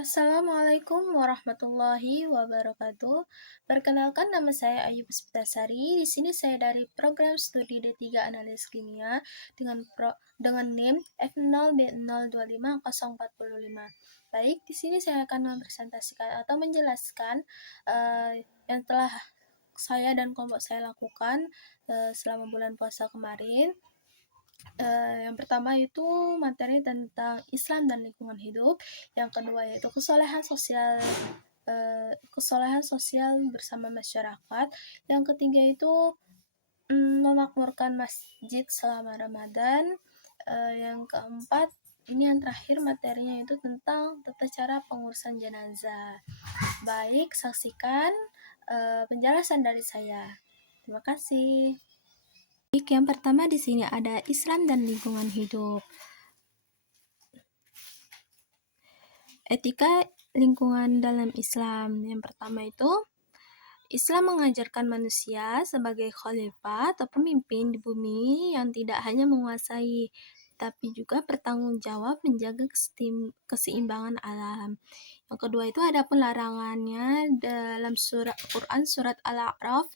Assalamualaikum warahmatullahi wabarakatuh. Perkenalkan, nama saya Ayu Puspitasari. Di sini saya dari program studi D3 Analisis Kimia dengan NIM F0B025045. Baik, di sini saya akan mempresentasikan atau menjelaskan yang telah saya dan kelompok saya lakukan selama bulan puasa kemarin. Yang pertama itu materi tentang Islam dan lingkungan hidup. Yang kedua yaitu kesolehan sosial bersama masyarakat. Yang ketiga itu memakmurkan masjid selama Ramadan. Yang keempat, ini yang terakhir materinya itu tentang tata cara pengurusan jenazah. Baik, saksikan penjelasan dari saya. Terima kasih. Yang pertama di sini ada Islam dan lingkungan hidup. Etika lingkungan dalam Islam. Yang pertama itu, Islam mengajarkan manusia sebagai khalifah atau pemimpin di bumi yang tidak hanya menguasai, tapi juga bertanggung jawab menjaga keseimbangan alam. Yang kedua itu ada larangannya dalam Quran surat Al-A'raf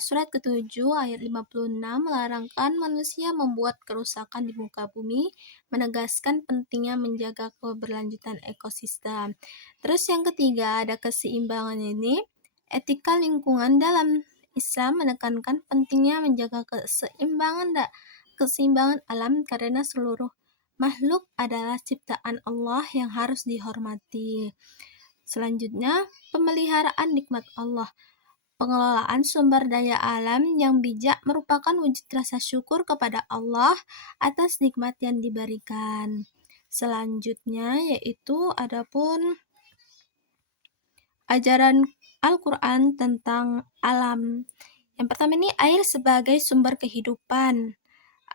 surat ke-7 ayat 56 melarangkan manusia membuat kerusakan di muka bumi, menegaskan pentingnya menjaga keberlanjutan ekosistem. Terus yang ketiga ada keseimbangan ini. Etika lingkungan dalam Islam menekankan pentingnya menjaga keseimbangan alam karena seluruh makhluk adalah ciptaan Allah yang harus dihormati. Selanjutnya, pemeliharaan nikmat Allah. Pengelolaan sumber daya alam yang bijak merupakan wujud rasa syukur kepada Allah atas nikmat yang diberikan. Selanjutnya yaitu adapun ajaran Al-Quran tentang alam. Yang pertama ini air sebagai sumber kehidupan.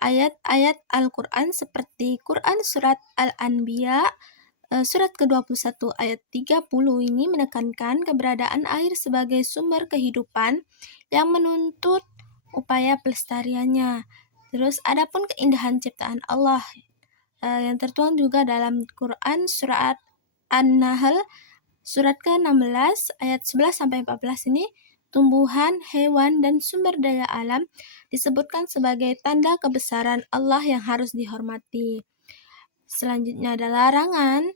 Ayat-ayat Al-Quran seperti Quran surat Al-Anbiya surat ke-21 ayat 30 ini menekankan keberadaan air sebagai sumber kehidupan yang menuntut upaya pelestariannya. Terus adapun keindahan ciptaan Allah yang tertuang juga dalam Quran surat An-Nahl surat ke-16 ayat 11 sampai 14 ini, tumbuhan, hewan, dan sumber daya alam disebutkan sebagai tanda kebesaran Allah yang harus dihormati. Selanjutnya ada larangan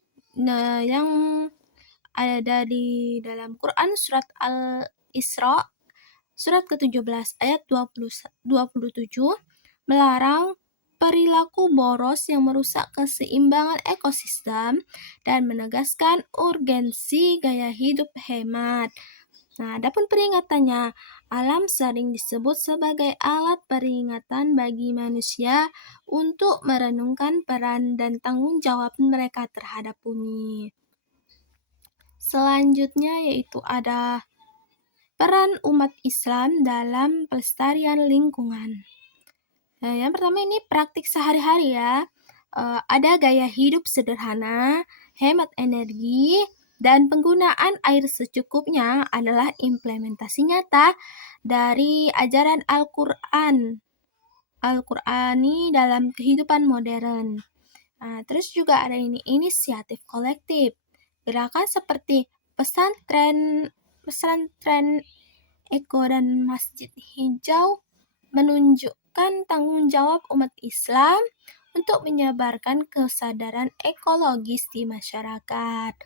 yang ada di dalam Quran surat Al-Isra surat ke-17 ayat 27 melarang perilaku boros yang merusak keseimbangan ekosistem dan menegaskan urgensi gaya hidup hemat. Nah, adapun peringatannya, alam sering disebut sebagai alat peringatan bagi manusia untuk merenungkan peran dan tanggung jawab mereka terhadap bumi. Selanjutnya yaitu ada peran umat Islam dalam pelestarian lingkungan. Yang pertama ini praktik sehari-hari ya. Ada gaya hidup sederhana, hemat energi, dan penggunaan air secukupnya adalah implementasi nyata dari ajaran Al-Qur'ani dalam kehidupan modern. Terus juga ada ini inisiatif kolektif. Gerakan seperti pesantren Eko dan Masjid Hijau menunjukkan tanggung jawab umat Islam untuk menyebarkan kesadaran ekologis di masyarakat.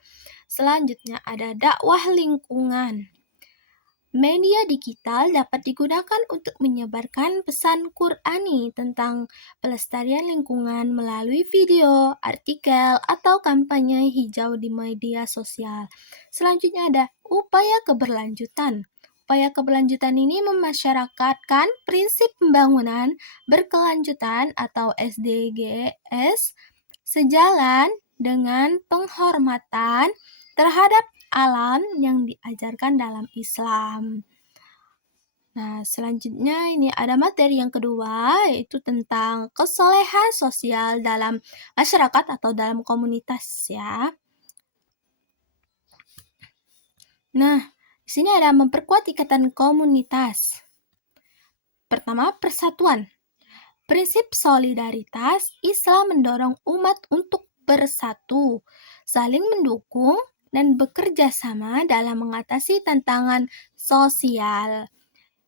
Selanjutnya ada dakwah lingkungan. Media digital dapat digunakan untuk menyebarkan pesan Qur'ani tentang pelestarian lingkungan melalui video, artikel, atau kampanye hijau di media sosial. Selanjutnya ada upaya keberlanjutan. Upaya keberlanjutan ini memasyarakatkan prinsip pembangunan berkelanjutan atau SDGs sejalan dengan penghormatan terhadap alam yang diajarkan dalam Islam. Nah, selanjutnya ini ada materi yang kedua, yaitu tentang kesolehan sosial dalam masyarakat atau dalam komunitas ya. Nah, di sini ada memperkuat ikatan komunitas. Pertama, persatuan. Prinsip solidaritas Islam mendorong umat untuk bersatu saling mendukung, dan bekerja sama dalam mengatasi tantangan sosial.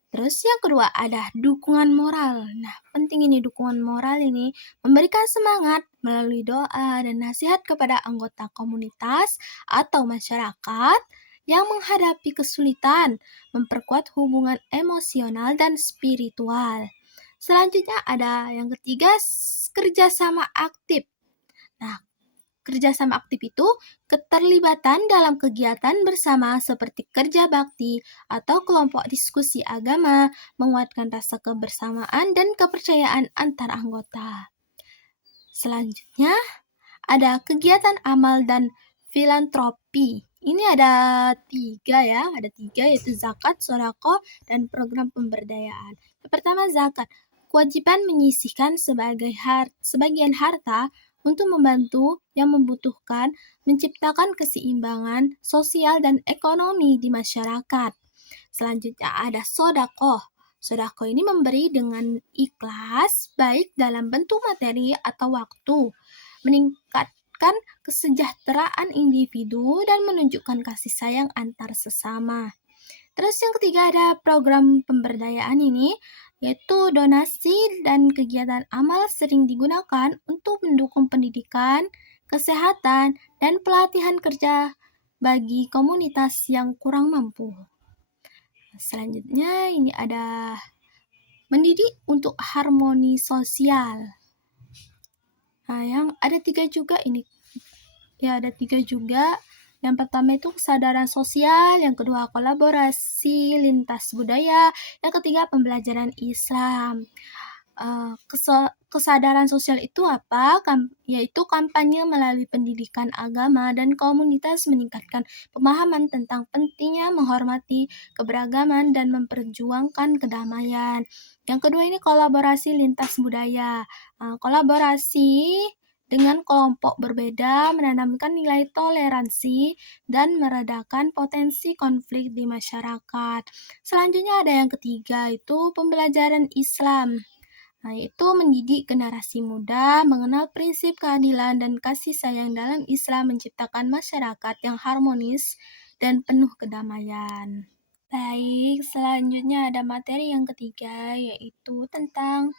Terus yang kedua ada dukungan moral. Nah, penting ini dukungan moral ini memberikan semangat melalui doa dan nasihat kepada anggota komunitas atau masyarakat yang menghadapi kesulitan, memperkuat hubungan emosional dan spiritual. Selanjutnya ada yang ketiga, kerjasama aktif. Nah, kerjasama aktif itu keterlibatan dalam kegiatan bersama seperti kerja bakti atau kelompok diskusi agama, menguatkan rasa kebersamaan dan kepercayaan antar anggota. Selanjutnya, ada kegiatan amal dan filantropi. Ini ada tiga ya, yaitu zakat, sodako, dan program pemberdayaan. Yang pertama zakat, kewajiban menyisihkan sebagian harta untuk membantu yang membutuhkan, menciptakan keseimbangan sosial dan ekonomi di masyarakat. Selanjutnya ada sodako. Sodako ini memberi dengan ikhlas, baik dalam bentuk materi atau waktu, meningkatkan kesejahteraan individu dan menunjukkan kasih sayang antar sesama. Terus yang ketiga ada program pemberdayaan ini, yaitu donasi dan kegiatan amal sering digunakan untuk mendukung pendidikan, kesehatan, dan pelatihan kerja bagi komunitas yang kurang mampu. Selanjutnya ini ada mendidik untuk harmoni sosial. Nah, yang ada tiga juga ini. Ya, ada tiga juga. Yang pertama itu kesadaran sosial, yang kedua kolaborasi lintas budaya, yang ketiga pembelajaran Islam. Kesadaran sosial itu apa? Yaitu kampanye melalui pendidikan agama dan komunitas meningkatkan pemahaman tentang pentingnya menghormati keberagaman dan memperjuangkan kedamaian. Yang kedua ini kolaborasi lintas budaya. Kolaborasi dengan kelompok berbeda menanamkan nilai toleransi dan meredakan potensi konflik di masyarakat. Selanjutnya ada yang ketiga, itu pembelajaran Islam. Nah, itu mendidik generasi muda mengenal prinsip keadilan dan kasih sayang dalam Islam, menciptakan masyarakat yang harmonis dan penuh kedamaian. Baik, selanjutnya ada materi yang ketiga, yaitu tentang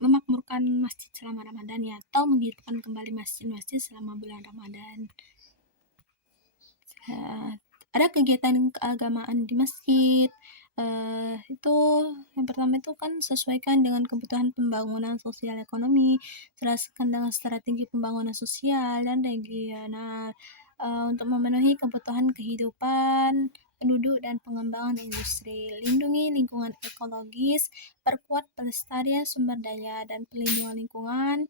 memakmurkan masjid selama Ramadan ya, atau menghidupkan kembali masjid-masjid selama bulan Ramadan. Ada kegiatan keagamaan di masjid. Itu yang pertama itu kan sesuaikan dengan kebutuhan pembangunan sosial ekonomi, jelaskan dengan strategi pembangunan sosial dan regional untuk memenuhi kebutuhan kehidupan penduduk dan pengembangan industri, lindungi lingkungan ekologis, perkuat pelestarian sumber daya dan pelindungan lingkungan,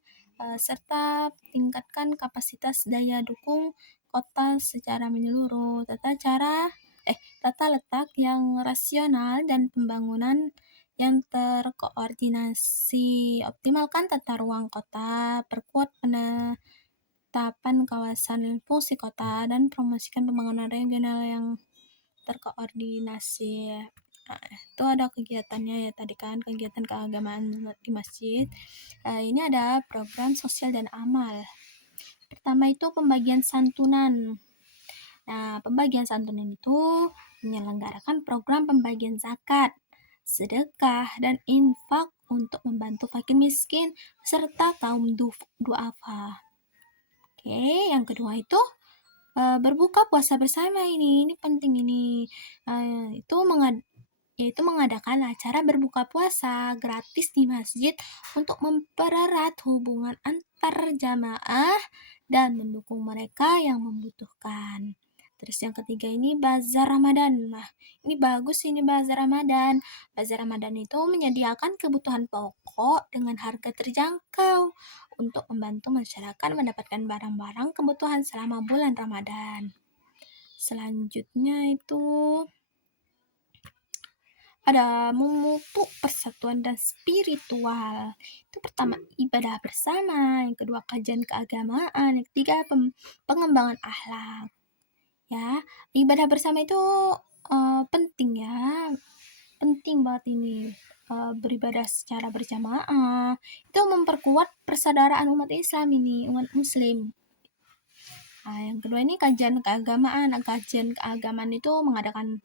serta tingkatkan kapasitas daya dukung kota secara menyeluruh, tata letak yang rasional dan pembangunan yang terkoordinasi, optimalkan tata ruang kota, perkuat penetapan kawasan fungsi kota, dan promosikan pembangunan regional yang terkoordinasi. Nah, itu ada kegiatannya ya tadi kan, kegiatan keagamaan di masjid. Ini ada program sosial dan amal. Pertama itu pembagian santunan. Nah, pembagian santunan itu menyelenggarakan program pembagian zakat, sedekah, dan infak untuk membantu fakir miskin serta kaum duafa. Oke, yang kedua itu berbuka puasa bersama ini penting ini. Yaitu mengadakan acara berbuka puasa gratis di masjid untuk mempererat hubungan antar jamaah dan mendukung mereka yang membutuhkan. Terus yang ketiga ini bazar Ramadan. Nah, ini bagus ini bazar Ramadan. Bazar Ramadan itu menyediakan kebutuhan pokok dengan harga terjangkau untuk membantu masyarakat mendapatkan barang-barang kebutuhan selama bulan Ramadan. Selanjutnya itu ada memupuk persatuan dan spiritual. Itu pertama ibadah bersama, yang kedua kajian keagamaan, yang ketiga pengembangan akhlak. Ya, ibadah bersama itu penting ya, penting banget ini. beribadah secara berjamaah. Itu memperkuat persaudaraan umat Islam ini, umat Muslim. Nah, yang kedua ini kajian keagamaan. Kajian keagamaan itu mengadakan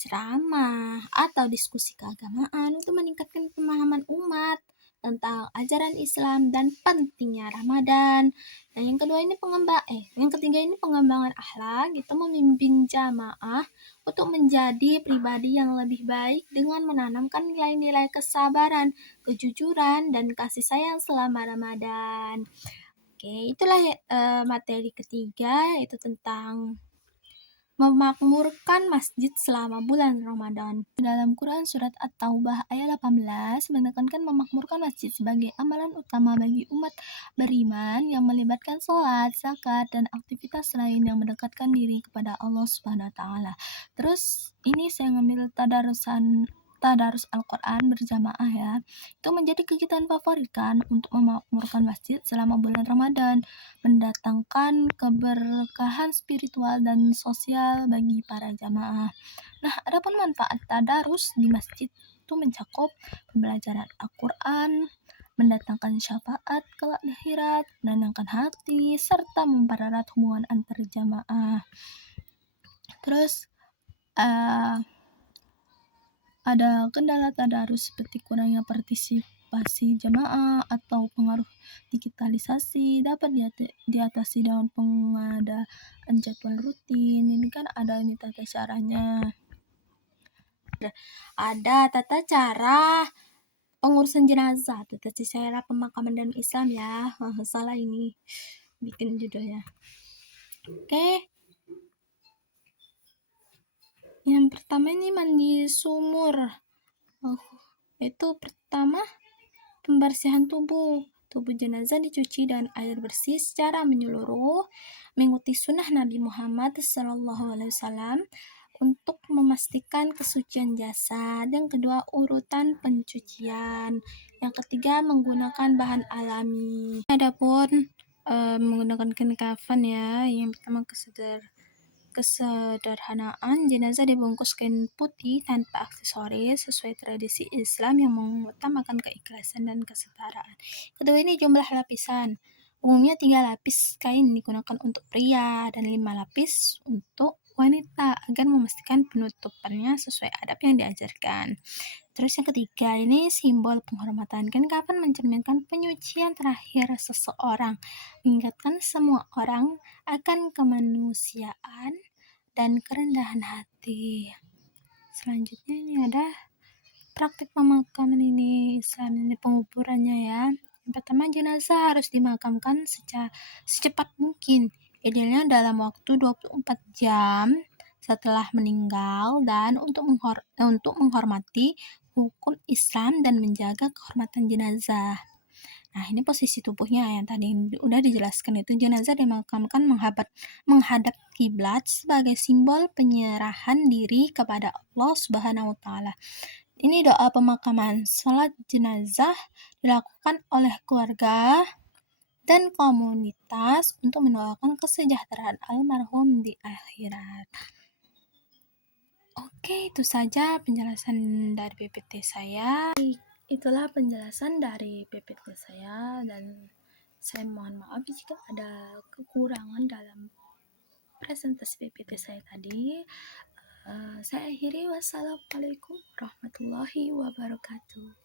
ceramah atau diskusi keagamaan untuk meningkatkan pemahaman umat tentang ajaran Islam dan pentingnya Ramadan. Dan yang kedua ini yang ketiga ini pengembangan akhlak, itu membimbing jamaah untuk menjadi pribadi yang lebih baik dengan menanamkan nilai-nilai kesabaran, kejujuran, dan kasih sayang selama Ramadan. Oke, itulah materi ketiga, yaitu tentang memakmurkan masjid selama bulan Ramadan. Dalam Quran Surat At-Taubah ayat 18 menekankan memakmurkan masjid sebagai amalan utama bagi umat beriman yang melibatkan sholat, zakat, dan aktivitas lain yang mendekatkan diri kepada Allah Subhanahu wa Ta'ala. Terus ini saya ngambil tadarus Al-Quran berjamaah ya. Itu menjadi kegiatan favorit kan untuk memakmurkan masjid selama bulan Ramadan, mendatangkan keberkahan spiritual dan sosial bagi para jamaah. Nah, adapun manfaat tadarus di masjid itu mencakup pembelajaran Al-Quran, mendatangkan syafaat kelak di akhirat, menenangkan hati, serta mempererat hubungan antar jamaah. Terus ada kendala tadarus seperti kurangnya partisipasi jamaah atau pengaruh digitalisasi dapat diatasi dengan pengadaan jadwal rutin. Ini kan ada ini tata caranya. Ada tata cara pengurusan jenazah, tata cara pemakaman dalam Islam ya. Salah ini bikin judulnya. Oke. Yang pertama ini mandi sumur. Itu pertama pembersihan tubuh. Tubuh jenazah dicuci dengan air bersih secara menyeluruh, mengikuti sunnah Nabi Muhammad SAW untuk memastikan kesucian jasad. Yang kedua, urutan pencucian. Yang ketiga, menggunakan bahan alami. Adapun menggunakan kain kafan ya. Yang pertama kesederhanaan, jenazah dibungkus kain putih tanpa aksesoris sesuai tradisi Islam yang mengutamakan keikhlasan dan kesetaraan. Kedua ini jumlah lapisan. Umumnya 3 lapis kain digunakan untuk pria dan 5 lapis untuk wanita agar memastikan penutupannya sesuai adab yang diajarkan. Terus yang ketiga ini simbol penghormatan. Kain kafan mencerminkan penyucian terakhir seseorang, mengingatkan semua orang akan kemanusiaan dan kerendahan hati. Selanjutnya ini ada praktik pemakaman ini, Islam ini penguburannya ya. Yang pertama, jenazah harus dimakamkan secepat mungkin, idealnya dalam waktu 24 jam setelah meninggal, dan untuk menghormati hukum Islam dan menjaga kehormatan jenazah. Nah, ini posisi tubuhnya yang tadi udah dijelaskan, itu jenazah dimakamkan menghadap kiblat sebagai simbol penyerahan diri kepada Allah Subhanahu wa Ta'ala. Ini doa pemakaman. Salat jenazah dilakukan oleh keluarga dan komunitas untuk mendoakan kesejahteraan almarhum di akhirat. Oke, itu saja penjelasan dari PPT saya. Itulah penjelasan dari PPT saya, dan saya mohon maaf jika ada kekurangan dalam presentasi PPT saya tadi. Saya akhiri. Wassalamualaikum warahmatullahi wabarakatuh.